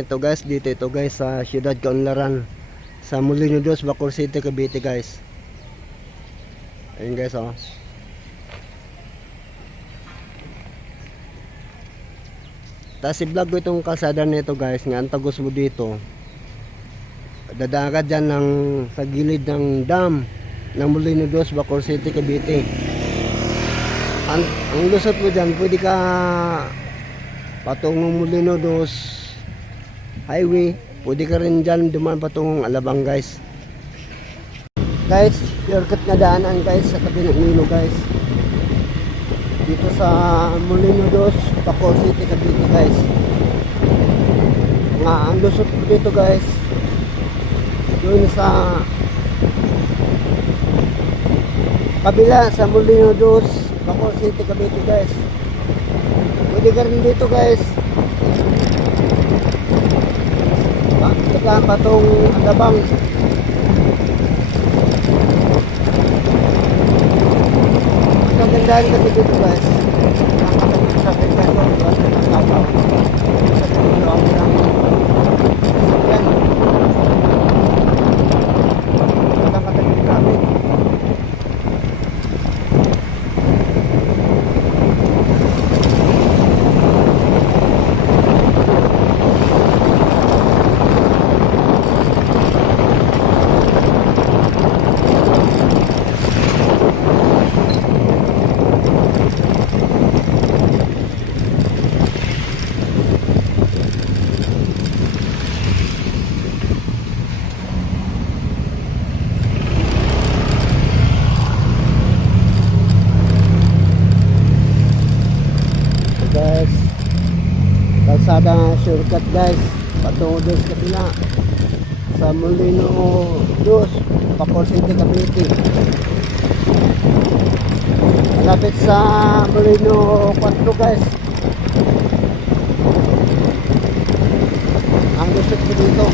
nito guys, dito ito guys sa Ciudad Caunlaran, sa Molino Dos, Bacoor City, Cavite guys. Ayun guys oh. Tapos i-vlog ko itong kalsada nito guys, nga antagos mo dito. Dadaan ka dyan sa gilid ng dam ng Molino Dos, Bacoor City, Cavite. Ang lusot mo dyan, pwede ka patungong Molino Dos highway, pwede ka rin dyan dumaan patungong Alabang guys. Guys, shortcut na daanan guys sa tabi ng Nino guys, dito sa Molino Dos, Bacoor City, Cavite guys. Nga ang lusot mo dito guys, doon sa kabila sa Molino Dos, Bacoor City, Cavite guys. Pwede ka rin dito guys, dagaan pa itong Alabang. Ang kagandahan kasi dito guys, nakakatabi sa pagkakas ko, diba sa nakabaw sa tulo ako ng sasakyan, nakakatabi sa traffic. Guys, kalsada shortcut guys, patungo doon sa kabila sa Molino Dos, Bacoor City, Cavite. Malapit sa Molino 4 guys. Ang lusot ko dito.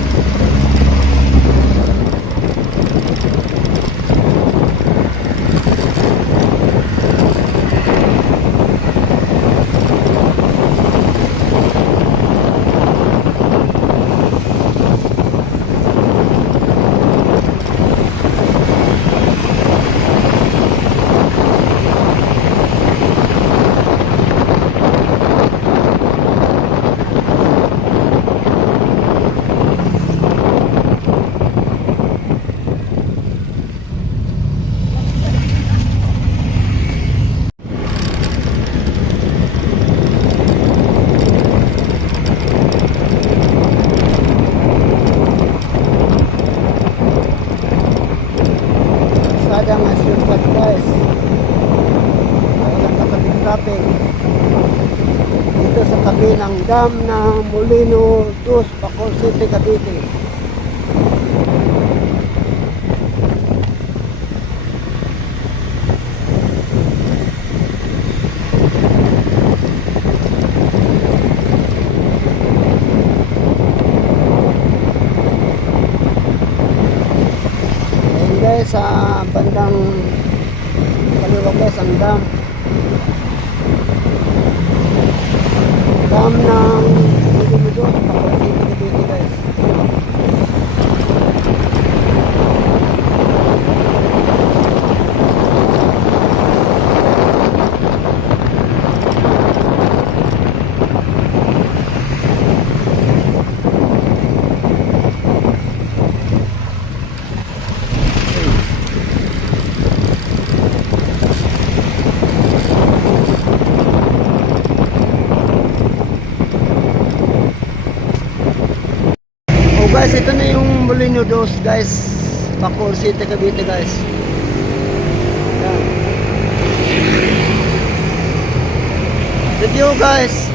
Kalsada nga shortcut guys, walang katabing traffic dito sa tabi ng dam ng Molino Dos, Bacoor City, Cavite. Sa bandang kaliwa guys, ang dam ng Molino Dos, Bacoor City, Cavite guys. Guys, ito na yung Molino Dos guys, Bacoor City, Cavite guys. Yan. Video guys.